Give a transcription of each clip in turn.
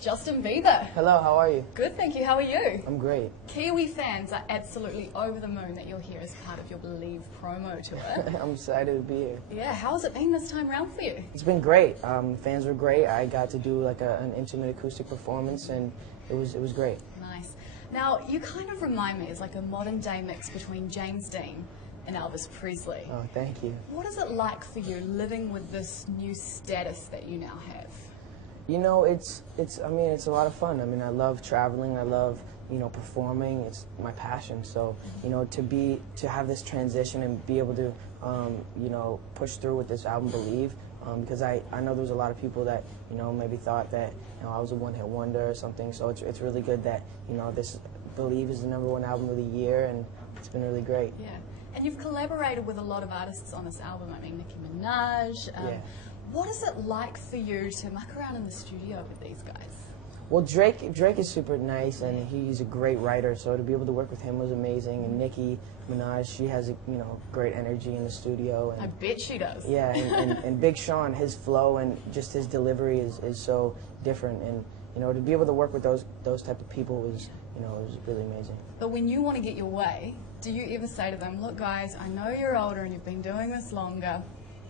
Justin Bieber. Hello, how are you? Good, thank you. How are you? I'm great. Kiwi fans are absolutely over the moon that you're here as part of your Believe promo tour. I'm excited to be here. Yeah, how has it been this time round for you? It's been great. Fans were great. I got to do like an intimate acoustic performance, and it was great. Nice. Now, you kind of remind me as like a modern day mix between James Dean and Elvis Presley. Oh, thank you. What is it like for you living with this new status that you now have? You know, it's a lot of fun. I mean, I love traveling. I love, performing. It's my passion. So, to have this transition and be able to, push through with this album, Believe, because I know there's a lot of people that, maybe thought that, I was a one-hit wonder or something. So it's really good that, this Believe is the #1 album of the year, and it's been really great. Yeah. And you've collaborated with a lot of artists on this album. I mean, Nicki Minaj. Yeah. What is it like for you to muck around in the studio with these guys? Well, Drake is super nice, and he's a great writer. So to be able to work with him was amazing. And Nicki Minaj, she has great energy in the studio. And I bet she does. Yeah, and Big Sean, his flow and just his delivery is so different. And to be able to work with those type of people was was really amazing. But when you want to get your way, do you ever say to them, "Look, guys, I know you're older and you've been doing this longer,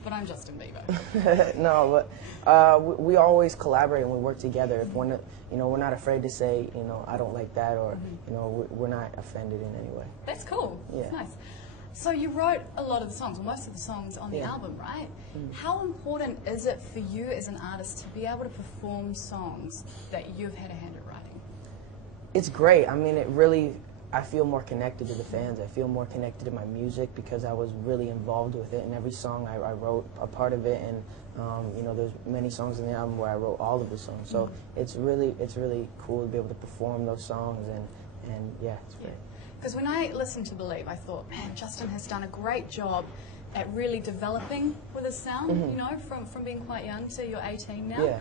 but I'm Justin Bieber"? No, but we always collaborate and we work together. If we're not afraid to say, I don't like that, or we're not offended in any way. That's cool. Yeah. That's nice. So you wrote a lot of the songs, or most of the songs on the album, right? How important is it for you as an artist to be able to perform songs that you've had a hand at writing? It's great. I mean, I feel more connected to the fans. I feel more connected to my music because I was really involved with it. And every song I wrote a part of it, and there's many songs in the album where I wrote all of the songs. So it's really cool to be able to perform those songs, and yeah, it's great. Because when I listened to Believe, I thought, man, Justin has done a great job at really developing with his sound. From being quite young to you're 18 now. Yeah.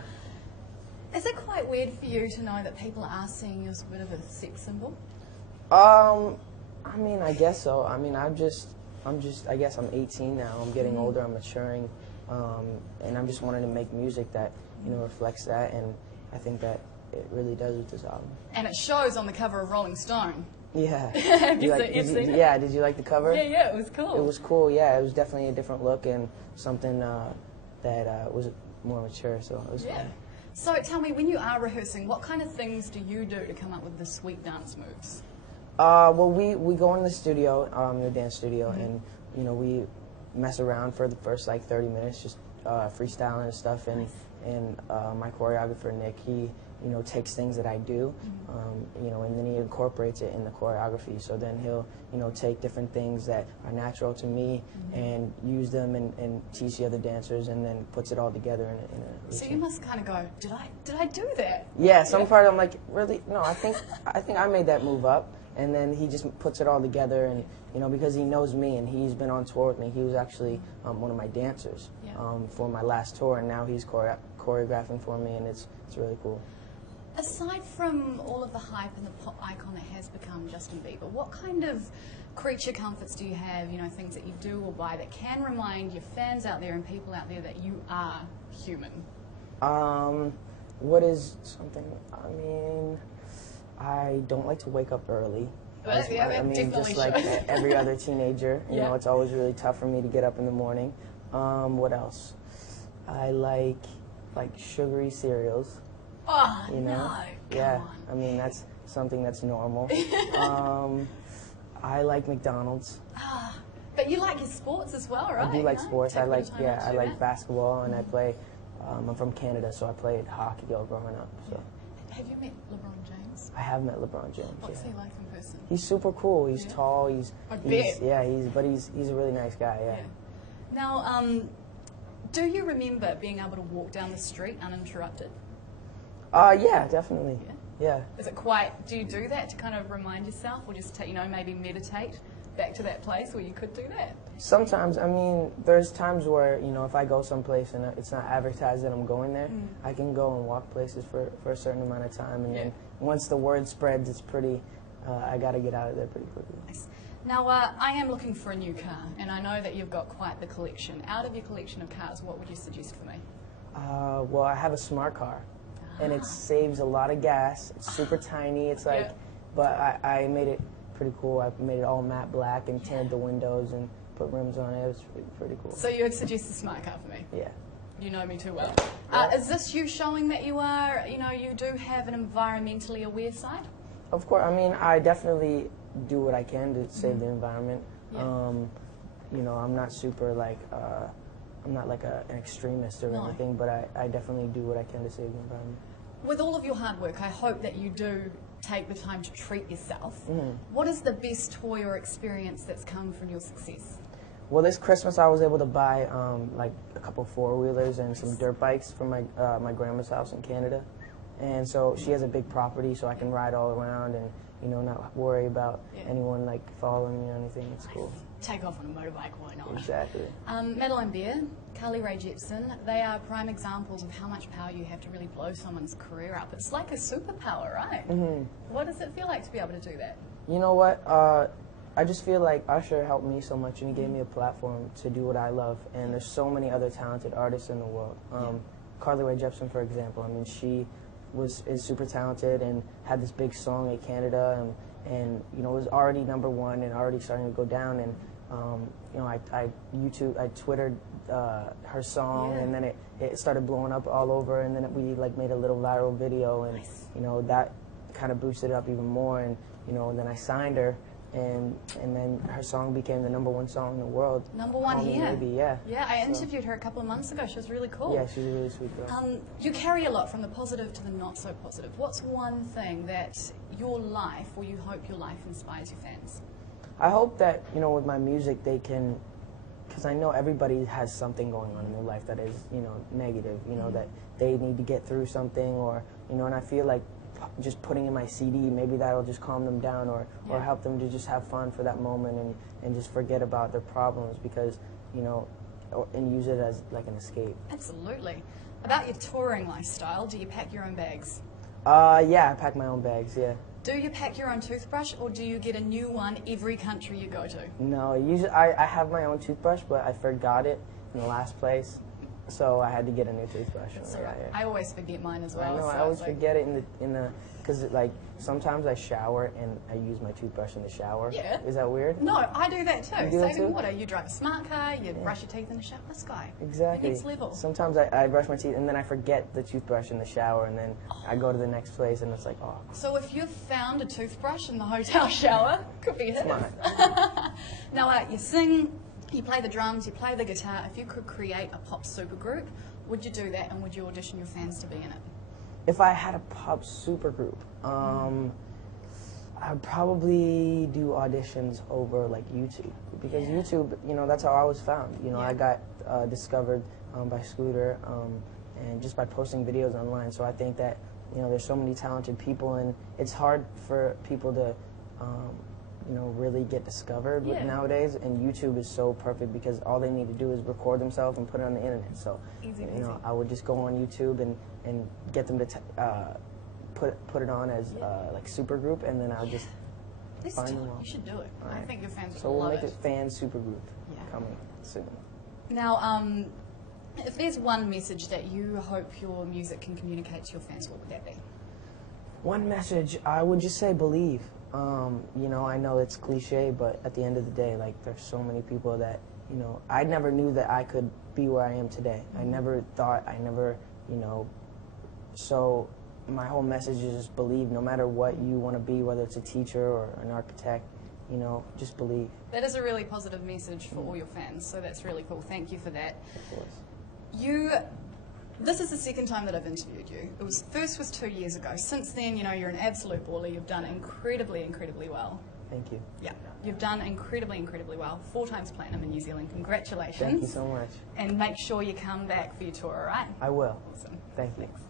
Is it quite weird for you to know that people are seeing you as a bit of a sex symbol? I mean, I guess so. I mean, I guess I'm 18 now. I'm getting older. I'm maturing, and I'm just wanting to make music that reflects that, and I think that it really does with this album. And it shows on the cover of Rolling Stone. Yeah. Have you seen it? Yeah. Did you like the cover? Yeah, it was cool. It was cool. Yeah, it was definitely a different look and something that was more mature. So it was fun. So tell me, when you are rehearsing, what kind of things do you do to come up with the sweet dance moves? Well, we go in the studio, the dance studio, and we mess around for the first like 30 minutes, just freestyling and stuff. And my choreographer Nick, he takes things that I do, and then he incorporates it in the choreography. So then he'll take different things that are natural to me and use them and teach the other dancers, and then puts it all together in a routine. So you must kind of go, did I do that? Yeah, some part I'm like, really? No, I think I made that move up. And then he just puts it all together, and because he knows me and he's been on tour with me. He was actually one of my dancers for my last tour, and now he's choreographing for me, and it's really cool. Aside from all of the hype and the pop icon that has become Justin Bieber, what kind of creature comforts do you have, things that you do or buy that can remind your fans out there and people out there that you are human? What is something, I mean, I don't like to wake up early. I mean, just like every other teenager, it's always really tough for me to get up in the morning. What else? I like sugary cereals. Oh, no, come on. I mean, that's something that's normal. I like McDonald's. But you like your sports as well, right? I do like sports. I like basketball, and I play. I'm from Canada, so I played hockey all growing up. So. Have you met LeBron James? I have met LeBron James. What's he like in person? He's super cool. He's tall. He's a really nice guy. Yeah. Now, do you remember being able to walk down the street uninterrupted? Yeah, definitely. Yeah. Is it do you do that to kind of remind yourself, or just maybe meditate back to that place where you could do that? Sometimes, I mean, there's times where, if I go someplace and it's not advertised that I'm going there, I can go and walk places for a certain amount of time, and then once the word spreads, it's pretty, I got to get out of there pretty quickly. Nice. Now, I am looking for a new car, and I know that you've got quite the collection. Out of your collection of cars, what would you suggest for me? Well, I have a smart car. and it saves a lot of gas. It's super tiny. It's like, Yeah. but I made it pretty cool. I made it all matte black and tinted the windows and put rims on it. It was pretty cool. So you would suggest the smart car for me? Yeah. You know me too well. Yeah. Is this you showing that you are, you do have an environmentally aware side? Of course. I mean, I definitely do what I can to save the environment. Yeah. I'm not super like, I'm not like an extremist or anything, but I definitely do what I can to save the environment. With all of your hard work, I hope that you do take the time to treat yourself. Mm-hmm. What is the best toy or experience that's come from your success? Well, this Christmas I was able to buy like a couple four-wheelers and some dirt bikes from my grandma's house in Canada. And so she has a big property, so I can ride all around and, not worry about anyone like following me or anything. It's cool. Take off on a motorbike, why not? Exactly. Madeline Beer, Carly Rae Jepsen, they are prime examples of how much power you have to really blow someone's career up. It's like a superpower, right? Mm-hmm. What does it feel like to be able to do that? You know what? I just feel like Usher helped me so much, and he gave me a platform to do what I love. And there's so many other talented artists in the world. Carly Rae Jepsen, for example. I mean, she is super talented and had this big song in Canada, and it was already #1 and already starting to go down. And I Twittered her song, and then it started blowing up all over, and then we like made a little viral video, and that kind of boosted it up even more. And then I signed her. And then her song became the #1 song in the world. #1 here? Maybe, yeah. Yeah, I interviewed her a couple of months ago. She was really cool. Yeah, she's a really sweet girl. You carry a lot from the positive to the not so positive. What's one thing that your life, or you hope your life, inspires your fans? I hope that, with my music they can, because I know everybody has something going on in their life that is, negative, that they need to get through something, or, and I feel like just putting in my CD, maybe that'll just calm them down, or help them to just have fun for that moment and just forget about their problems, because, and use it as like an escape. Absolutely. About your touring lifestyle, do you pack your own bags? Yeah, I pack my own bags, yeah. Do you pack your own toothbrush, or do you get a new one every country you go to? No, usually I have my own toothbrush, but I forgot it in the last place. So I had to get a new toothbrush. That's all right. I always forget mine as well. I know, so I always forget it because like sometimes I shower and I use my toothbrush in the shower. Yeah. Is that weird? No, I do that too. You do that Saving too? water. You drive a smart car, you brush your teeth in the shower. This guy. Exactly. Next level. Sometimes I brush my teeth and then I forget the toothbrush in the shower, and then I go to the next place and it's like, oh. So if you've found a toothbrush in the hotel shower, could be it. Smart. Now, you sing, you play the drums, you play the guitar. If you could create a pop supergroup, would you do that, and would you audition your fans to be in it? If I had a pop supergroup, I'd probably do auditions over like YouTube, because YouTube, that's how I was found. I got discovered by Scooter and just by posting videos online. So I think that there's so many talented people, and it's hard for people to really get discovered nowadays, and YouTube is so perfect because all they need to do is record themselves and put it on the internet. So Easy. I would just go on YouTube and get them to put it on as like supergroup, and then I'll just find them all. You should do it. All I right. think your fans would So we'll love make it fan supergroup coming soon. Now, if there's one message that you hope your music can communicate to your fans, what would that be? One message, I would just say believe. I know it's cliche, but at the end of the day, like, there's so many people that, I never knew that I could be where I am today. I never thought, so my whole message is just believe. No matter what you want to be, whether it's a teacher or an architect, just believe. That is a really positive message for all your fans, so that's really cool. Thank you for that. Of course. This is the second time that I've interviewed you. First was 2 years ago. Since then, you're an absolute baller. You've done incredibly, incredibly well. Thank you. Yeah, you've done incredibly, incredibly well. 4 times platinum in New Zealand. Congratulations. Thank you so much. And make sure you come back for your tour, all right? I will. Awesome. Thank you. Thanks.